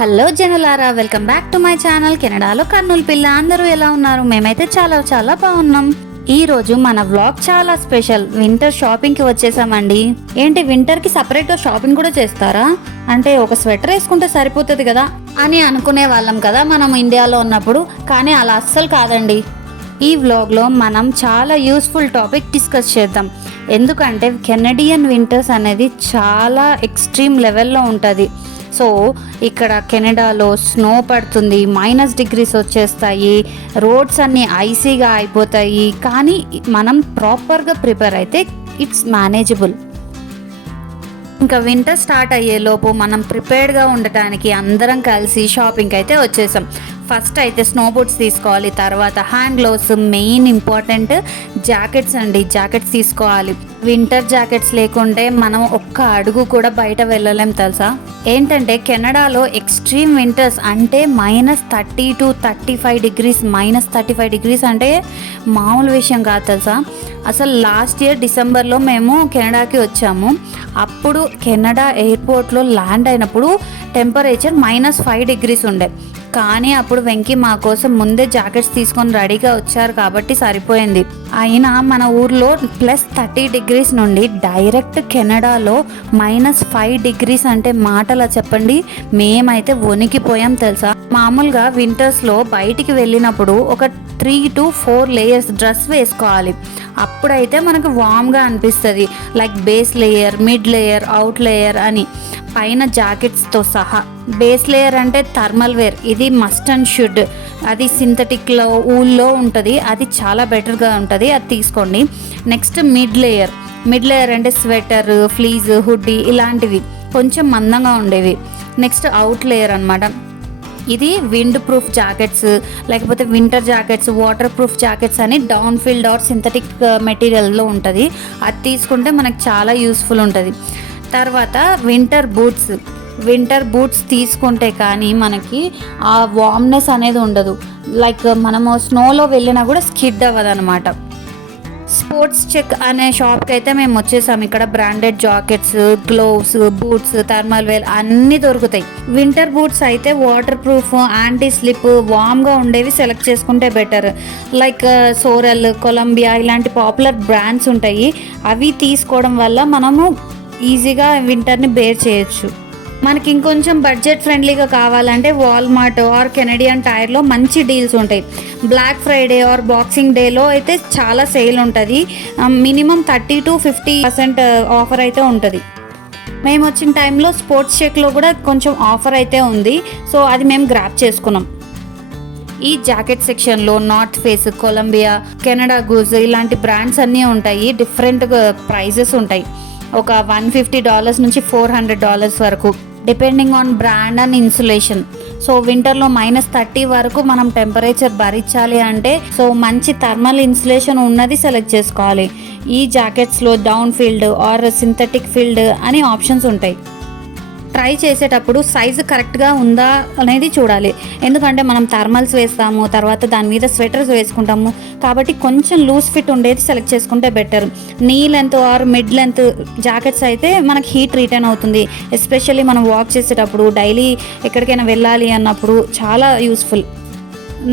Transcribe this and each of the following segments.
Hello జనులారా welcome back to my channel. కెనడాలో కర్నూలు పిల్ల అందరూ ఎలా ఉన్నారు? మేమైతే చాలా చాలా బాగున్నాం. ఈ రోజు మన వ్లాగ్ చాలా స్పెషల్. వింటర్ షాపింగ్కి వచ్చేసామండి. ఏంటి వింటర్కి సపరేట్గా షాపింగ్ కూడా చేస్తారా? అంటే ఒక స్వెటర్ వేసుకుంటే సరిపోతుంది కదా? అని అనుకునే వాళ్ళం కదా మనం ఇండియాలో ఉన్నప్పుడు. కానీ అలా అస్సలు కాదండి. ఈ వ్లాగ్లో మనం చాలా యూస్ఫుల్ టాపిక్ డిస్కస్ చేద్దాం. ఎందుకంటే కెనడియన్ వింటర్స్ అనేది చాలా ఎక్స్ట్రీమ్ లెవెల్లో ఉంటుంది. సో ఇక్కడ కెనడాలో స్నో పడుతుంది మైనస్ డిగ్రీస్ వచ్చేస్తాయి రోడ్స్ అన్నీ ఐసీగా అయిపోతాయి కానీ మనం ప్రాపర్గా ప్రిపేర్ అయితే ఇట్స్ మేనేజబుల్. ఇంకా వింటర్ స్టార్ట్ అయ్యేలోపు మనం ప్రిపేర్డ్గా ఉండటానికి అందరం కలిసి షాపింగ్కి అయితే వచ్చేసాం. ఫస్ట్ అయితే స్నో బూట్స్ తీసుకోవాలి తర్వాత hand gloves main important jackets అండి జాకెట్స్ తీసుకోవాలి. వింటర్ జాకెట్స్ లేకుంటే మనం ఒక్క అడుగు కూడా బయట వెళ్ళలేం తెలుసా? ఏంటంటే కెనడాలో ఎక్స్ట్రీమ్ వింటర్స్ అంటే minus thirty to thirty five degrees minus thirty five degrees అంటే మామూలు విషయం కాదు తెలుసా? అసలు లాస్ట్ ఇయర్ డిసెంబర్లో మేము కెనడాకి వచ్చాము. అప్పుడు కెనడా ఎయిర్పోర్ట్లో ల్యాండ్ అయినప్పుడు టెంపరేచర్ మైనస్ ఫైవ్ డిగ్రీస్ ఉండే. కానీ అప్పుడు వెంకీ మా కోసం ముందే జాకెట్స్ తీసుకొని రెడీగా వచ్చారు కాబట్టి సరిపోయింది. అయినా మన ఊర్లో ప్లస్ థర్టీ డిగ్రీస్ నుండి డైరెక్ట్ కెనడాలో మైనస్ ఫైవ్ డిగ్రీస్ అంటే మాటలా చెప్పండి. మేమైతే వణికిపోయాం తెలుసా? మామూలుగా వింటర్స్లో బయటికి వెళ్ళినప్పుడు ఒక three to four layers dress వేసుకోవాలి. అప్పుడైతే మనకు వామ్గా అనిపిస్తుంది. Like base layer mid layer out layer అని. పైన జాకెట్స్తో సహా. బేస్ లేయర్ అంటే థర్మల్ వేర్. ఇది మస్ట్ అండ్ షుడ్. అది సింథటిక్లో ఊళ్ళో ఉంటుంది. అది చాలా బెటర్గా ఉంటుంది. అది తీసుకోండి. Next mid layer. Mid layer అంటే స్వెటర్ ఫ్లీజ్ హుడ్డీ ఇలాంటివి. కొంచెం మందంగా ఉండేవి. నెక్స్ట్ అవుట్ లేయర్ అనమాట ఇది విండ్ ప్రూఫ్ జాకెట్స్ లేకపోతే winter jackets water proof jackets అని డౌన్ ఫీల్డ్ ఆర్ సింథటిక్ మెటీరియల్లో ఉంటుంది. అది తీసుకుంటే మనకు చాలా యూస్ఫుల్ ఉంటుంది. తర్వాత వింటర్ బూట్స్ వింటర్ బూట్స్ తీసుకుంటే కానీ మనకి ఆ వామ్నెస్ అనేది ఉండదు. లైక్ మనము స్నోలో వెళ్ళినా కూడా స్కిడ్ అవ్వదు అనమాట స్పోర్ట్స్ చెక్ అనే షాప్కి అయితే మేము వచ్చేసాం. ఇక్కడ branded jackets gloves boots thermal wear అన్నీ దొరుకుతాయి. వింటర్ బూట్స్ అయితే వాటర్ ప్రూఫ్ యాంటీ స్లిప్ వామ్గా ఉండేవి సెలెక్ట్ చేసుకుంటే బెటర్ లైక్ సోరల్ కొలంబియా ఇలాంటి పాపులర్ బ్రాండ్స్ ఉంటాయి. అవి తీసుకోవడం వల్ల మనము ఈజీగా వింటర్ని బేర్ చేయొచ్చు. మనకి ఇంకొంచెం బడ్జెట్ ఫ్రెండ్లీగా కావాలంటే వాల్మార్ట్ ఆర్ కెనడియన్ టైర్లో మంచి డీల్స్ ఉంటాయి. బ్లాక్ ఫ్రైడే ఆర్ బాక్సింగ్ డేలో అయితే చాలా సేల్ ఉంటుంది. Minimum thirty to fifty percent offer అయితే ఉంటుంది. మేము వచ్చిన టైంలో స్పోర్ట్స్ చెక్లో కూడా కొంచెం ఆఫర్ అయితే ఉంది. సో అది మేము గ్రాప్ చేసుకున్నాం. ఈ జాకెట్ సెక్షన్లో North Face Columbia Canada Goose ఇలాంటి బ్రాండ్స్ అన్నీ ఉంటాయి. డిఫరెంట్ ప్రైజెస్ ఉంటాయి. ఒక వన్ ఫిఫ్టీ డాలర్స్ నుంచి ఫోర్ హండ్రెడ్ డాలర్స్ వరకు. Depending on brand and insulation so వింటర్లో మైనస్ థర్టీ వరకు మనం టెంపరేచర్ భరించాలి అంటే సో మంచి థర్మల్ ఇన్సులేషన్ ఉన్నది సెలెక్ట్ చేసుకోవాలి. ఈ జాకెట్స్లో down filled or synthetic filled అని ఆప్షన్స్ ఉంటాయి. ట్రై చేసేటప్పుడు సైజు కరెక్ట్గా ఉందా అనేది చూడాలి. ఎందుకంటే మనం థర్మల్స్ వేస్తాము తర్వాత దాని మీద స్వెటర్స్ వేసుకుంటాము. కాబట్టి కొంచెం లూజ్ ఫిట్ ఉండేది సెలెక్ట్ చేసుకుంటే better. Knee length or mid length jackets అయితే మనకి హీట్ రిటర్న్ అవుతుంది. ఎస్పెషల్లీ మనం వాక్ చేసేటప్పుడు డైలీ ఎక్కడికైనా వెళ్ళాలి అన్నప్పుడు చాలా యూస్ఫుల్.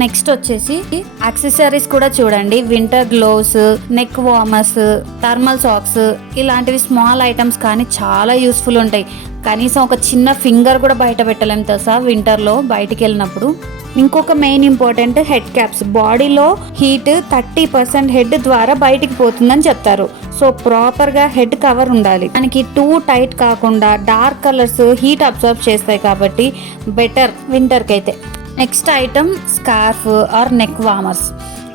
నెక్స్ట్ వచ్చేసి యాక్సెసరీస్ కూడా చూడండి. Winter gloves neck warmers thermal socks ఇలాంటివి స్మాల్ ఐటమ్స్ కానీ చాలా యూస్ఫుల్ ఉంటాయి. కనీసం ఒక చిన్న ఫింగర్ కూడా బయట పెట్టలేం తెలుసా వింటర్లో బయటికి వెళ్ళినప్పుడు. ఇంకొక మెయిన్ ఇంపార్టెంట్ హెడ్ క్యాప్స్. బాడీలో హీట్ థర్టీ పర్సెంట్ హెడ్ ద్వారా బయటికి పోతుందని చెప్తారు. సో ప్రాపర్గా హెడ్ కవర్ ఉండాలి. మనకి టూ టైట్ కాకుండా డార్క్ కలర్స్ హీట్ అబ్జర్వ్ చేస్తాయి కాబట్టి బెటర్ వింటర్కి అయితే next item scarf or neck warmers.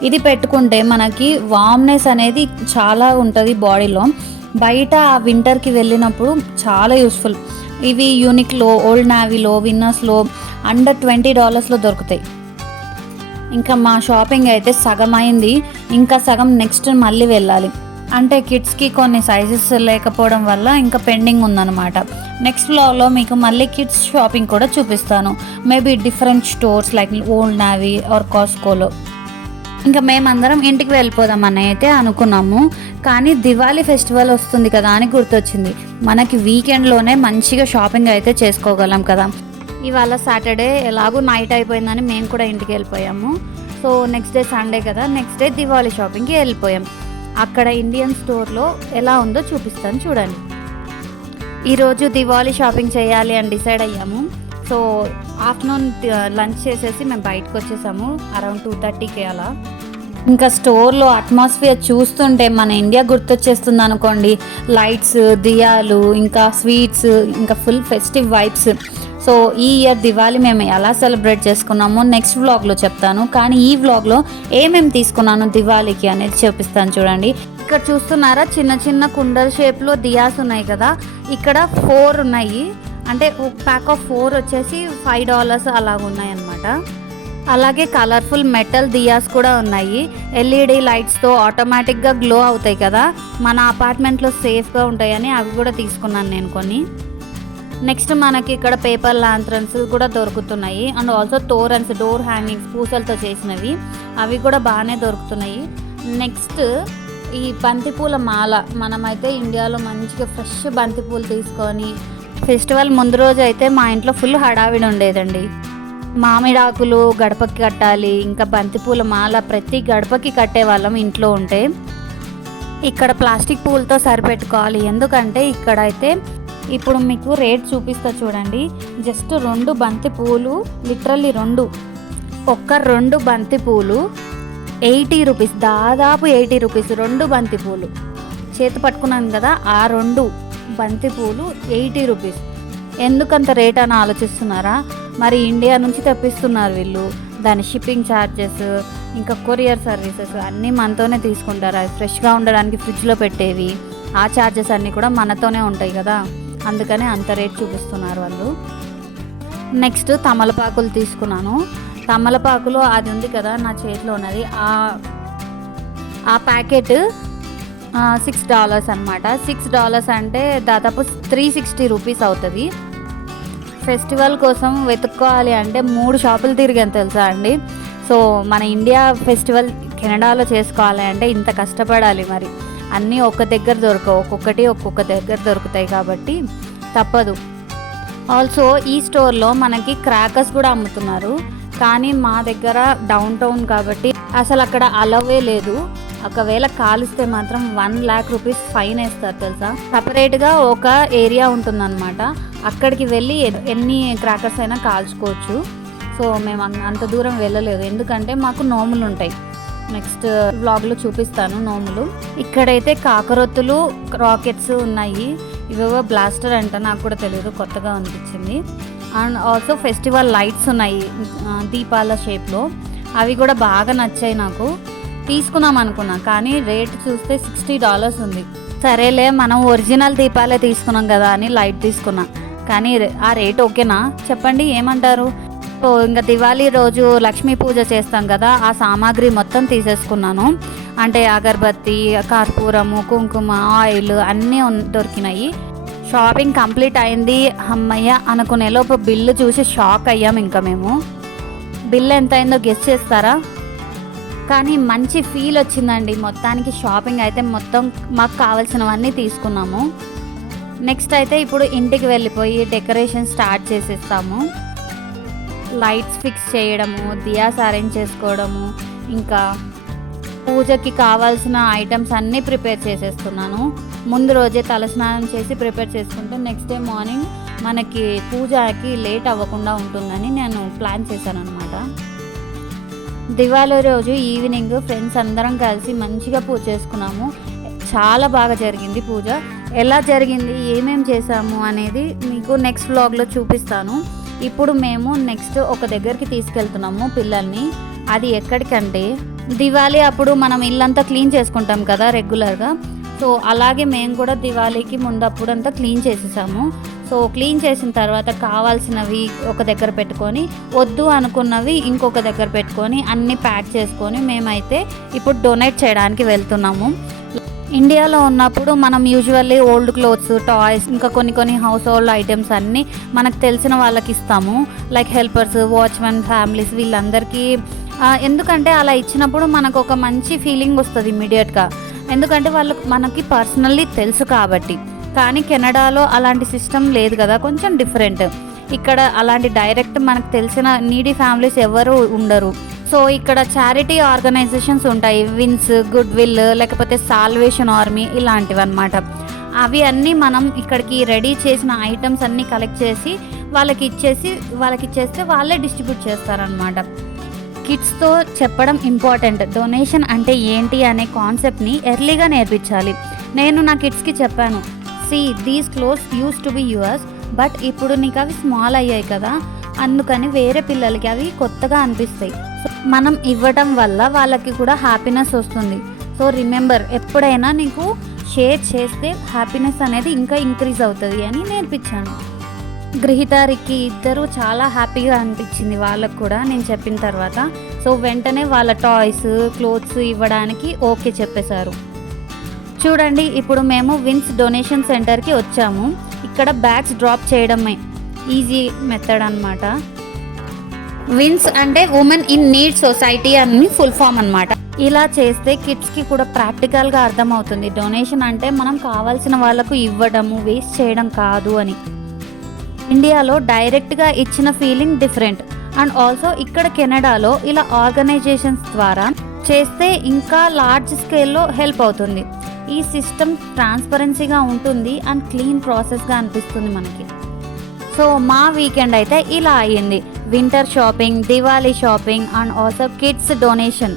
ఇది పెట్టుకుంటే మనకి వామ్నెస్ అనేది చాలా ఉంటుంది బాడీలో. బయట ఆ వింటర్కి వెళ్ళినప్పుడు చాలా యూస్ఫుల్. ఇవి యూనిక్లో ఓల్డ్ నావీలో విన్నర్స్లో అండర్ ట్వంటీ డాలర్స్లో దొరుకుతాయి. ఇంకా మా షాపింగ్ అయితే సగం అయింది. ఇంకా సగం నెక్స్ట్ మళ్ళీ వెళ్ళాలి. అంటే కిడ్స్కి కొన్ని సైజెస్ లేకపోవడం వల్ల ఇంకా పెండింగ్ ఉందన్నమాట. నెక్స్ట్ బ్లాగ్లో మీకు మళ్ళీ కిడ్స్ షాపింగ్ కూడా చూపిస్తాను. Maybe different stores like Old Navy or కాస్కోలో ఇంకా మేమందరం ఇంటికి వెళ్ళిపోదామని అయితే అనుకున్నాము. కానీ దివాళీ ఫెస్టివల్ వస్తుంది కదా అని గుర్తొచ్చింది. మనకి వీకెండ్లోనే మంచిగా షాపింగ్ అయితే చేసుకోగలం కదా. ఇవాళ సాటర్డే ఎలాగో నైట్ అయిపోయిందని మేము కూడా ఇంటికి వెళ్ళిపోయాము. సో నెక్స్ట్ డే సండే కదా నెక్స్ట్ డే దివాళీ షాపింగ్కి వెళ్ళిపోయాం. అక్కడ ఇండియన్ స్టోర్లో ఎలా ఉందో చూపిస్తాను చూడండి. ఈరోజు దివాళీ షాపింగ్ చేయాలి అని డిసైడ్ అయ్యాము. సో ఆఫ్టర్నూన్ లంచ్ చేసేసి మేము బయటకు వచ్చేసాము. అరౌండ్ టూ థర్టీకి అలా. ఇంకా స్టోర్లో అట్మాస్ఫియర్ చూస్తుంటే మన ఇండియా గుర్తొచ్చేస్తుంది అనుకోండి. లైట్స్ దియాలు ఇంకా స్వీట్స్ ఇంకా ఫుల్ ఫెస్టివ్ వైబ్స్. సో ఈ ఇయర్ దివాళీ మేము ఎలా సెలబ్రేట్ చేసుకున్నామో నెక్స్ట్ వ్లాగ్లో చెప్తాను. కానీ ఈ వ్లాగ్లో ఏమేమి తీసుకున్నాను దివాళీకి అనేది చూపిస్తాను చూడండి. ఇక్కడ చూస్తున్నారా? చిన్న చిన్న కుండల షేప్లో దియాస్ ఉన్నాయి కదా? ఇక్కడ ఫోర్ ఉన్నాయి. అంటే ఒక ప్యాక్ ఆఫ్ ఫోర్ వచ్చేసి ఫైవ్ డాలర్స్ అలాగ ఉన్నాయన్నమాట. అలాగే కలర్ఫుల్ మెటల్ దియాస్ కూడా ఉన్నాయి. ఎల్ఈడి లైట్స్తో ఆటోమేటిక్గా గ్లో అవుతాయి కదా? మన అపార్ట్మెంట్లో సేఫ్గా ఉంటాయని అవి కూడా తీసుకున్నాను నేను కొన్ని. నెక్స్ట్ మనకి ఇక్కడ పేపర్ లాంత్రన్స్ కూడా దొరుకుతున్నాయి. And also torans door hangings పూసలతో చేసినవి. అవి కూడా బాగానే దొరుకుతున్నాయి. నెక్స్ట్ ఈ బంతిపూల మాల. మనమైతే ఇండియాలో మంచిగా ఫ్రెష్ బంతిపూలు తీసుకొని ఫెస్టివల్ ముందు రోజు అయితే మా ఇంట్లో ఫుల్ హడావిడి ఉండేదండి. మామిడాకులు గడపకి కట్టాలి ఇంకా బంతిపూల మాల ప్రతి గడపకి కట్టేవాళ్ళం ఇంట్లో ఉంటే. ఇక్కడ ప్లాస్టిక్ పూలతో సరిపెట్టుకోవాలి. ఎందుకంటే ఇక్కడైతే ఇప్పుడు మీకు రేట్ చూపిస్తా చూడండి. జస్ట్ రెండు బంతి పూలు లిటరల్లీ రెండు. ఒక్క రెండు బంతి పూలు ఎయిటీ రూపీస్ దాదాపు ఎయిటీ రూపీస్ రెండు బంతి పూలు చేతి పట్టుకున్నాను కదా ఆ రెండు బంతి పూలు ఎయిటీ రూపీస్. ఎందుకంత రేట్ అని ఆలోచిస్తున్నారా? మరి ఇండియా నుంచి తెప్పిస్తున్నారు వీళ్ళు. దాని షిప్పింగ్ ఛార్జెస్ ఇంకా కొరియర్ సర్వీసెస్ అన్నీ మనతోనే తీసుకుంటారు? అవి ఫ్రెష్గా ఉండడానికి ఫ్రిడ్జ్లో పెట్టేవి. ఆ ఛార్జెస్ అన్నీ కూడా మనతోనే ఉంటాయి కదా. అందుకనే అంత రేట్ చూపిస్తున్నారు వాళ్ళు. నెక్స్ట్ తమలపాకులు తీసుకున్నాను. తమలపాకులు అది ఉంది కదా నా చేతిలో ఉన్నది. ఆ ఆ ప్యాకెట్ సిక్స్ డాలర్స్ అనమాట సిక్స్ డాలర్స్ అంటే దాదాపు త్రీ సిక్స్టీ రూపీస్ అవుతుంది. ఫెస్టివల్ కోసం వెతుక్కోవాలి అంటే మూడు షాపులు తిరిగాను తెలుసా అండి? సో మన ఇండియా ఫెస్టివల్ కెనడాలో చేసుకోవాలి అంటే ఇంత కష్టపడాలి మరి. అన్నీ ఒక్క దగ్గర దొరకవు. ఒక్కొక్కటి ఒక్కొక్క దగ్గర దొరుకుతాయి కాబట్టి తప్పదు. ఆల్సో ఈ స్టోర్లో మనకి క్రాకర్స్ కూడా అమ్ముతున్నారు. కానీ మా దగ్గర డౌన్ టౌన్ కాబట్టి అసలు అక్కడ అలవే లేదు. ఒకవేళ కాలిస్తే మాత్రం వన్ ల్యాక్ రూపీస్ ఫైన్ వేస్తారు తెలుసా? సపరేట్గా ఒక ఏరియా ఉంటుందన్నమాట. అక్కడికి వెళ్ళి ఎన్ని క్రాకర్స్ అయినా కాల్చుకోవచ్చు. సో మేము అంత దూరం వెళ్ళలేదు. ఎందుకంటే మాకు నోములు ఉంటాయి. నెక్స్ట్ వ్లాగ్లో చూపిస్తాను నోములు ఇక్కడైతే కాకరొత్తులు రాకెట్స్ ఉన్నాయి. ఇవేవో బ్లాస్టర్ అంట నాకు కూడా తెలియదు కొత్తగా అనిపించింది. అండ్ ఆల్సో ఫెస్టివల్ లైట్స్ ఉన్నాయి దీపాల షేప్లో అవి కూడా బాగా నచ్చాయి నాకు. తీసుకున్నాం అనుకున్నా కానీ రేట్ చూస్తే సిక్స్టీ డాలర్స్ ఉంది. సరేలే మనం ఒరిజినల్ దీపాలే తీసుకున్నాం కదా అని లైట్ తీసుకున్నా. కానీ రే- ఆ రేట్ ఓకేనా చెప్పండి ఏమంటారు? సో ఇంకా దివాళీ రోజు లక్ష్మీ పూజ చేస్తాం కదా ఆ సామాగ్రి మొత్తం తీసేసుకున్నాను. అంటే అగరబత్తి కర్పూరము కుంకుమ ఆయిల్ అన్నీ దొరికినాయి. షాపింగ్ కంప్లీట్ అయింది. అమ్మయ్య అనుకునేలోపు బిల్లు చూసి షాక్ అయ్యాం ఇంకా మేము. బిల్ ఎంత అయిందో గెస్ట్ చేస్తారా? కానీ మంచి ఫీల్ వచ్చిందండి. మొత్తానికి షాపింగ్ అయితే మొత్తం మాకు కావాల్సినవన్నీ తీసుకున్నాము. నెక్స్ట్ అయితే ఇప్పుడు ఇంటికి వెళ్ళిపోయి డెకరేషన్ స్టార్ట్ చేసేస్తాము. లైట్స్ ఫిక్స్ చేయడము దియాస్ అరేంజ్ చేసుకోవడము ఇంకా పూజకి కావాల్సిన ఐటమ్స్ అన్నీ ప్రిపేర్ చేసేస్తున్నాను. ముందు రోజే తలస్నానం చేసి ప్రిపేర్ చేసుకుంటే నెక్స్ట్ డే మార్నింగ్ మనకి పూజకి లేట్ అవ్వకుండా ఉంటుందని నేను ప్లాన్ చేశాను అనమాట దివాళీ రోజు ఈవినింగ్ ఫ్రెండ్స్ అందరం కలిసి మంచిగా పూజ చేసుకున్నాము. చాలా బాగా జరిగింది పూజ. ఎలా జరిగింది ఏమేం చేసాము అనేది మీకు నెక్స్ట్ వ్లాగ్లో చూపిస్తాను. ఇప్పుడు మేము నెక్స్ట్ ఒక దగ్గరికి తీసుకెళ్తున్నాము పిల్లల్ని. అది ఎక్కడికంటే దివాళీ అప్పుడు మనం ఇల్లంతా క్లీన్ చేసుకుంటాం కదా రెగ్యులర్గా సో అలాగే మేము కూడా దివాళీకి ముందప్పుడు అంతా క్లీన్ చేసేసాము. సో క్లీన్ చేసిన తర్వాత కావాల్సినవి ఒక దగ్గర పెట్టుకొని వద్దు అనుకున్నవి ఇంకొక దగ్గర పెట్టుకొని అన్ని ప్యాక్ చేసుకొని మేమైతే ఇప్పుడు డొనేట్ చేయడానికి వెళ్తున్నాము. ఇండియాలో ఉన్నప్పుడు మనం యూజువల్లీ ఓల్డ్ క్లోత్స్ టాయ్స్ ఇంకా కొన్ని కొన్ని హౌస్ హోల్డ్ ఐటమ్స్ అన్నీ మనకు తెలిసిన వాళ్ళకి ఇస్తాము. లైక్ హెల్పర్స్ వాచ్మెన్ ఫ్యామిలీస్ వీళ్ళందరికీ ఎందుకంటే అలా ఇచ్చినప్పుడు మనకు ఒక మంచి ఫీలింగ్ వస్తుంది ఇమీడియట్గా ఎందుకంటే వాళ్ళకి మనకి పర్సనల్లీ తెలుసు కాబట్టి. కానీ కెనడాలో అలాంటి సిస్టమ్ లేదు కదా కొంచెం డిఫరెంట్ ఇక్కడ అలాంటి డైరెక్ట్ మనకు తెలిసిన నీడీ ఫ్యామిలీస్ ఎవరు ఉండరు. సో ఇక్కడ చారిటీ ఆర్గనైజేషన్స్ ఉంటాయి. విన్స్ గుడ్ విల్ లేకపోతే సాల్వేషన్ ఆర్మీ ఇలాంటివి అనమాట అవి అన్నీ మనం ఇక్కడికి రెడీ చేసిన ఐటమ్స్ అన్నీ కలెక్ట్ చేసి వాళ్ళకి ఇచ్చేసి వాళ్ళకి ఇచ్చేస్తే వాళ్ళే డిస్ట్రిబ్యూట్ చేస్తారనమాట కిడ్స్తో చెప్పడం ఇంపార్టెంట్. డొనేషన్ అంటే ఏంటి అనే కాన్సెప్ట్ని ఎర్లీగా నేర్పించాలి. నేను నా కిడ్స్కి చెప్పాను. See these clothes use to be yours but ఇప్పుడు నీకు అవి స్మాల్ అయ్యాయి కదా అందుకని వేరే పిల్లలకి అవి కొత్తగా అనిపిస్తాయి. మనం ఇవ్వటం వల్ల వాళ్ళకి కూడా హ్యాపీనెస్ వస్తుంది. సో రిమెంబర్ ఎప్పుడైనా నీకు షేర్ చేస్తే హ్యాపీనెస్ అనేది ఇంకా ఇంక్రీజ్ అవుతుంది అని నేర్పించాను. గృహిత ఇద్దరు చాలా హ్యాపీగా అనిపించింది వాళ్ళకు కూడా నేను చెప్పిన తర్వాత. సో వెంటనే వాళ్ళ టాయ్స్ క్లోత్స్ ఇవ్వడానికి ఓకే చెప్పేశారు. చూడండి ఇప్పుడు మేము విన్స్ డొనేషన్ సెంటర్కి వచ్చాము. ఇక్కడ బ్యాగ్స్ డ్రాప్ చేయడమే. ఈజీ మెథడ్ అన్నమాట. విన్స్ అంటే ఉమెన్ ఇన్ నీడ్ సొసైటీ అని ఫుల్ ఫామ్ అనమాట ఇలా చేస్తే కిడ్స్కి కూడా ప్రాక్టికల్గా అర్థమవుతుంది. డొనేషన్ అంటే మనం కావాల్సిన వాళ్ళకు ఇవ్వడము వేస్ట్ చేయడం కాదు అని. ఇండియాలో డైరెక్ట్గా ఇచ్చిన ఫీలింగ్ డిఫరెంట్ అండ్ ఆల్సో ఇక్కడ కెనడాలో ఇలా ఆర్గనైజేషన్స్ ద్వారా చేస్తే ఇంకా లార్జ్ స్కేల్లో హెల్ప్ అవుతుంది. ఈ సిస్టమ్ ట్రాన్స్పరెన్సీగా ఉంటుంది అండ్ క్లీన్ ప్రాసెస్గా అనిపిస్తుంది మనకి. సో మా వీకెండ్ అయితే ఇలా అయ్యింది. Winter shopping Diwali shopping and also kids donation.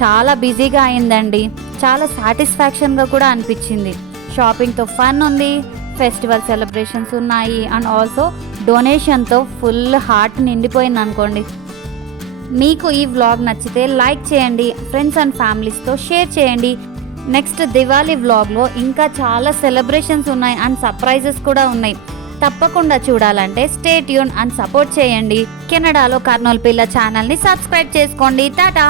చాలా బిజీగా అయిందండి చాలా సాటిస్ఫాక్షన్గా కూడా అనిపించింది. షాపింగ్తో ఫన్ ఉంది ఫెస్టివల్ సెలబ్రేషన్స్ ఉన్నాయి అండ్ ఆల్సో డొనేషన్తో ఫుల్ హార్ట్ నిండిపోయింది అనుకోండి. మీకు ఈ వ్లాగ్ నచ్చితే లైక్ చేయండి ఫ్రెండ్స్ అండ్ ఫ్యామిలీస్తో షేర్ చేయండి. నెక్స్ట్ దివాళీ వ్లాగ్లో ఇంకా చాలా సెలబ్రేషన్స్ ఉన్నాయి అండ్ సర్ప్రైజెస్ కూడా ఉన్నాయి. తప్పకుండా చూడాలంటే స్టే ట్యూన్ అండ్ సపోర్ట్ చేయండి. కెనడాలో కర్నూలు పిల్ల ఛానల్ని సబ్స్క్రైబ్ చేసుకోండి. టాటా!